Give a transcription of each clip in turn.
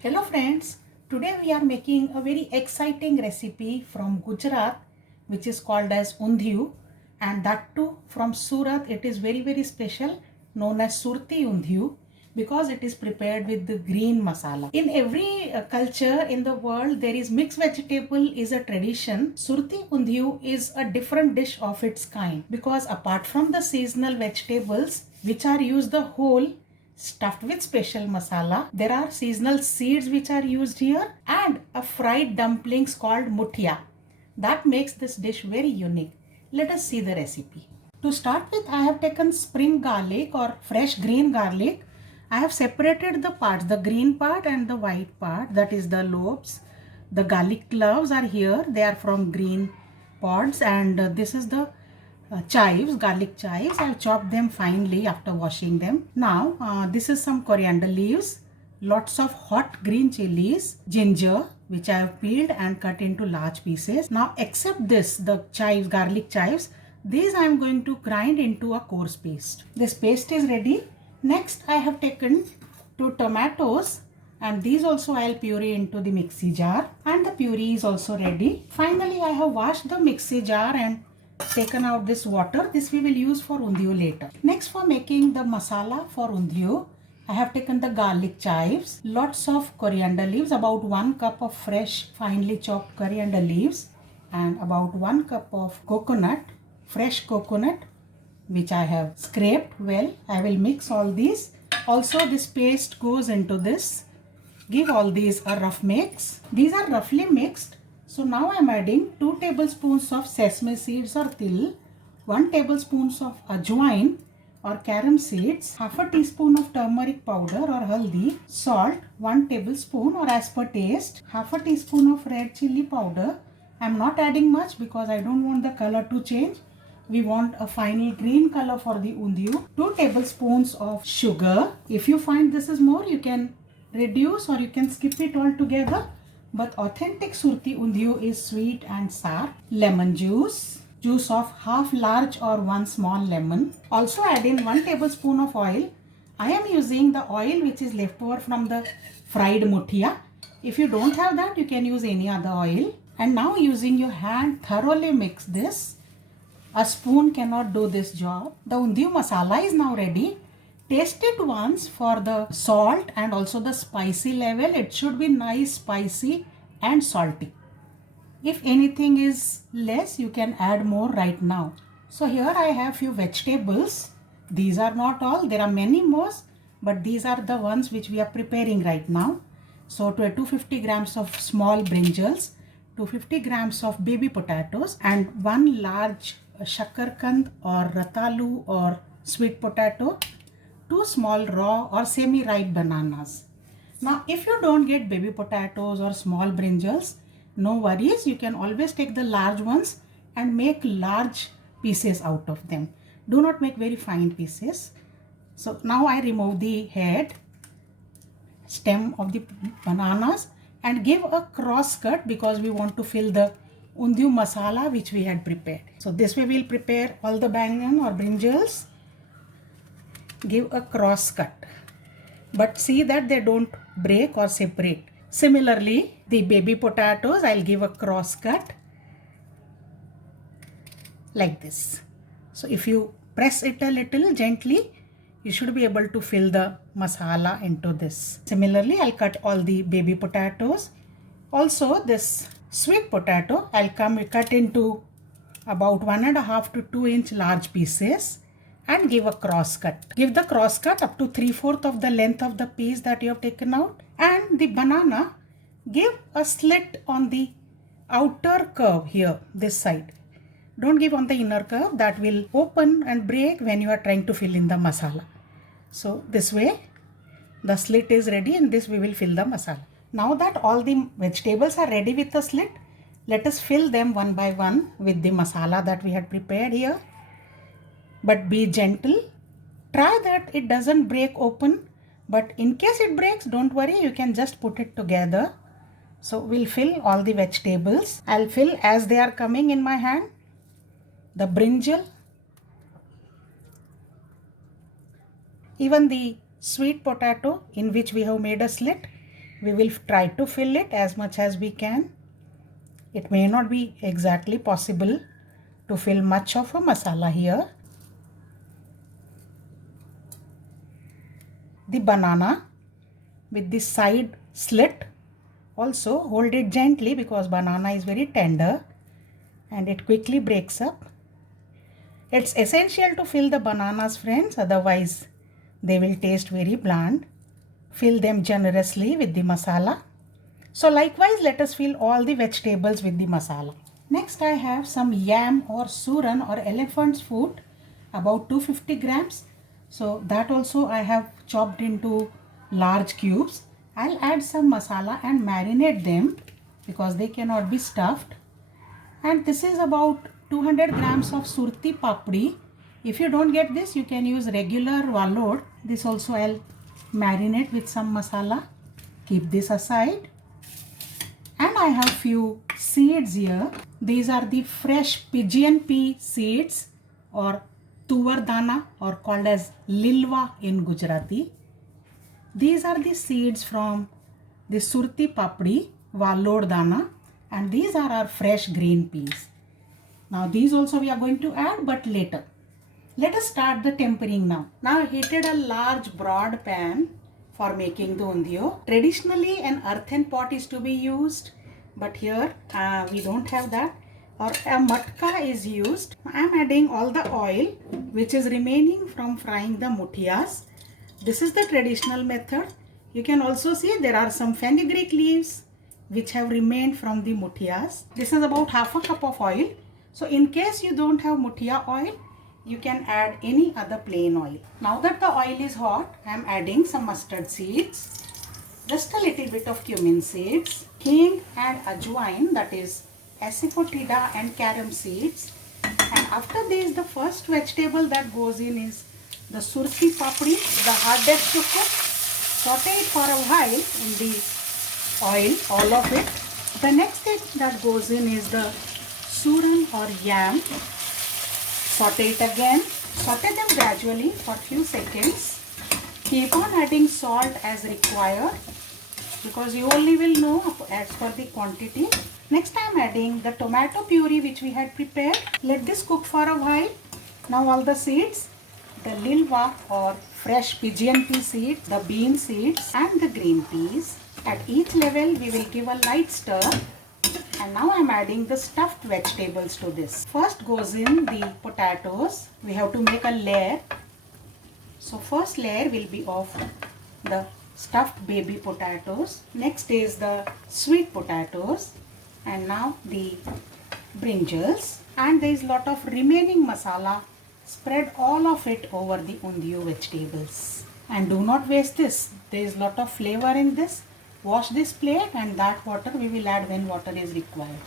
Hello friends, today we are making a very exciting recipe from Gujarat which is called as undhiyu, and that too from Surat. It is very special, known as Surti undhiyu, because it is prepared with the green masala. In every culture in the world there is mixed vegetable is a tradition. Surti undhiyu is a different dish of its kind because apart from the seasonal vegetables which are used the whole stuffed with special masala, there are seasonal seeds which are used here and a fried dumplings called muthia. That makes this dish very unique. Let us see the recipe. To start with, I have taken spring garlic or fresh green garlic. I have separated the parts, the green part and the white part, that is the lobes. The garlic cloves are here, they are from green pods, and this is the chives, garlic chives. I have chopped them finely after washing them. Now this is some coriander leaves, lots of hot green chilies, ginger which I have peeled and cut into large pieces. Now except this, the chives, garlic chives, these I am going to grind into a coarse paste. This paste is ready. Next I have taken 2 tomatoes and these also I'll puree into the mixie jar, and the puree is also ready. Finally I have washed the mixie jar and taken out this water. This we will use for undhiyu later. Next, for making the masala for undhiyu, I have taken the garlic chives, lots of coriander leaves, about 1 cup of fresh finely chopped coriander leaves, and about 1 cup of coconut, fresh coconut which I have scraped well. I will mix all these. Also this paste goes into this. Give all these a rough mix. These are roughly mixed. So now I am adding 2 tablespoons of sesame seeds or til, 1 tablespoon of ajwain or carom seeds, half a teaspoon of turmeric powder or haldi, salt 1 tablespoon or as per taste, half a teaspoon of red chili powder. I am not adding much because I don't want the color to change. We want a final green color for the undhiyu. 2 tablespoons of sugar. If you find this is more, you can reduce or you can skip it altogether. But authentic Surti undhiyu is sweet and sour. Lemon juice. Juice of half large or 1 small lemon. Also add in 1 tablespoon of oil. I am using the oil which is left over from the fried muthia. If you don't have that, you can use any other oil. And now using your hand, thoroughly mix this. A spoon cannot do this job. The undhiyu masala is now ready. Taste it once for the salt and also the spicy level. It should be nice, spicy and salty. If anything is less, you can add more right now. So here I have few vegetables. These are not all, there are many more, but these are the ones which we are preparing right now. So to 250 grams of small brinjals, 250 grams of baby potatoes, and 1 large shakarkand or ratalu or sweet potato, 2 small raw or semi-ripe bananas. Now if you don't get baby potatoes or small brinjals, no worries, you can always take the large ones and make large pieces out of them. Do not make very fine pieces. So now I remove the head, stem of the bananas and give a cross cut because we want to fill the undhiyu masala which we had prepared. So this way we will prepare all the bangan or brinjals. Give a cross cut, but see that they don't break or separate. Similarly, the baby potatoes, I'll give a cross cut like this. So if you press it a little gently, you should be able to fill the masala into this. Similarly, I'll cut all the baby potatoes. Also this sweet potato, I'll cut into about 1.5 to 2 inch large pieces and give a cross cut. Give the cross cut up to 3/4 of the length of the piece that you have taken out. And the banana, give a slit on the outer curve here, this side. Don't give on the inner curve, that will open and break when you are trying to fill in the masala. So this way the slit is ready and this we will fill the masala. Now that all the vegetables are ready with the slit, let us fill them one by one with the masala that we had prepared here. But be gentle. Try that it doesn't break open, but in case it breaks, don't worry, you can just put it together. So we'll fill all the vegetables. I'll fill as they are coming in my hand. The brinjal, even the sweet potato in which we have made a slit, We will try to fill it as much as we can. It may not be exactly possible to fill much of a masala here. The banana with the side slit, also hold it gently because banana is very tender and it quickly breaks up. It's essential to fill the bananas, friends, otherwise they will taste very bland. Fill them generously with the masala. So likewise, let us fill all the vegetables with the masala. Next I have some yam or suran or elephant's foot, about 250 grams. So that also I have chopped into large cubes. I'll add some masala and marinate them because they cannot be stuffed. And this is about 200 grams of surti papdi. If you don't get this, you can use regular walod. This also I'll marinate with some masala. Keep this aside. And I have few seeds here. These are the fresh pigeon pea seeds or tuvar dana, or called as lilwa in Gujarati. These are the seeds from the surti papdi, walod dana, and these are our fresh green peas. Now these also we are going to add, but later. Let us start the tempering now. Now I heated a large broad pan for making the undio. Traditionally an earthen pot is to be used, but here we don't have that, or a matka is used. I am adding all the oil which is remaining from frying the muthias. This is the traditional method. You can also see there are some fenugreek leaves which have remained from the muthias. This is about half a cup of oil. So in case you don't have muthia oil, you can add any other plain oil. Now that the oil is hot, I am adding some mustard seeds, just a little bit of cumin seeds, hing and ajwain, that is asafoetida and carom seeds. And after this, the first vegetable that goes in is the surti papdi, the hardest to cook. Saute it for a while in the oil, all of it. The next thing that goes in is the suran or yam. Saute it again. Saute them gradually for few seconds. Keep on adding salt as required because you only will know as per the quantity. Next I am adding the tomato puree which we had prepared. Let this cook for a while. Now all the seeds, the lilwa or fresh pigeon pea seeds, the bean seeds and the green peas. At each level we will give a light stir. And now I am adding the stuffed vegetables to this. First goes in the potatoes. We have to make a layer. So first layer will be of the stuffed baby potatoes. Next is the sweet potatoes. And now the brinjals. And there is lot of remaining masala. Spread all of it over the undio vegetables. And do not waste this. There is lot of flavor in this. Wash this plate and that water we will add when water is required.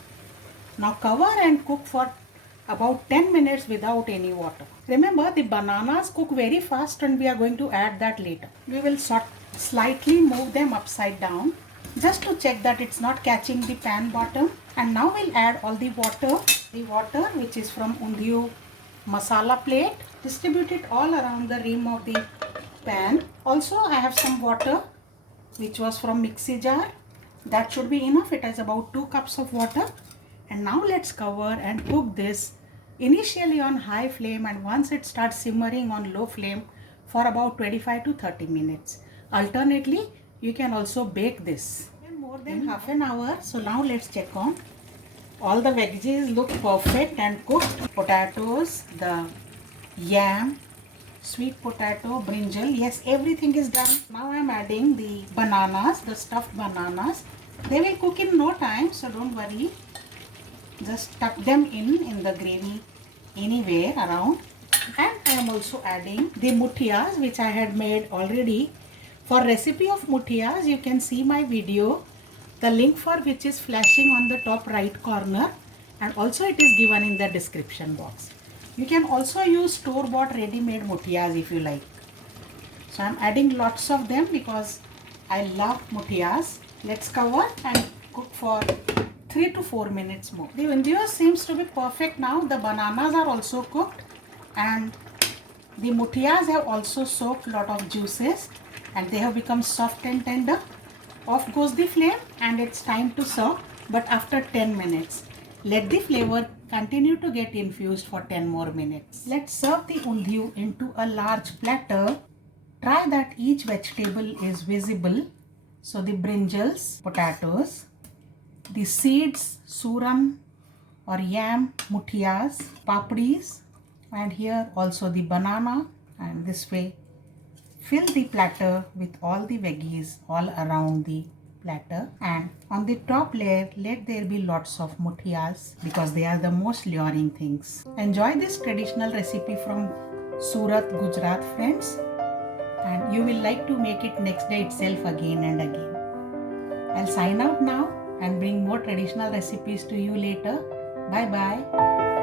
Now cover and cook for about 10 minutes without any water. Remember, the bananas cook very fast and we are going to add that later. We will slightly move them upside down just to check that it's not catching the pan bottom. And now we'll add all the water which is from undio masala plate. Distribute it all around the rim of the pan. Also I have some water which was from mixie jar. That should be enough. It has about 2 cups of water. And now let's cover and cook this initially on high flame, and once it starts simmering on low flame for about 25 to 30 minutes. Alternately, you can also bake this more than half an hour. So now let's check on. All the veggies look perfect and cooked. Potatoes, the yam, sweet potato, brinjal, yes, everything is done. Now I am adding the bananas, the stuffed bananas. They will cook in no time, so don't worry. Just tuck them in the gravy anywhere around. And I am also adding the muthias which I had made already. For recipe of muthias, you can see my video, the link for which is flashing on the top right corner, and also it is given in the description box. You can also use store-bought ready-made muthias if you like. So I am adding lots of them because I love muthias. Let's cover and cook for 3 to 4 minutes more. The undio seems to be perfect now. The bananas are also cooked and the muthias have also soaked a lot of juices and they have become soft and tender. Off goes the flame and it's time to serve, but after 10 minutes. Let the flavor continue to get infused for 10 more minutes. Let's serve the undhiyu into a large platter. Try that each vegetable is visible. So the brinjals, potatoes, the seeds, suran or yam, muthias, papdis, and here also the banana, and this way fill the platter with all the veggies all around the platter, and on the top layer let there be lots of muthias because they are the most luring things. Enjoy this traditional recipe from Surat, Gujarat, friends, and you will like to make it next day itself again and again. I'll sign out now and bring more traditional recipes to you later. Bye bye.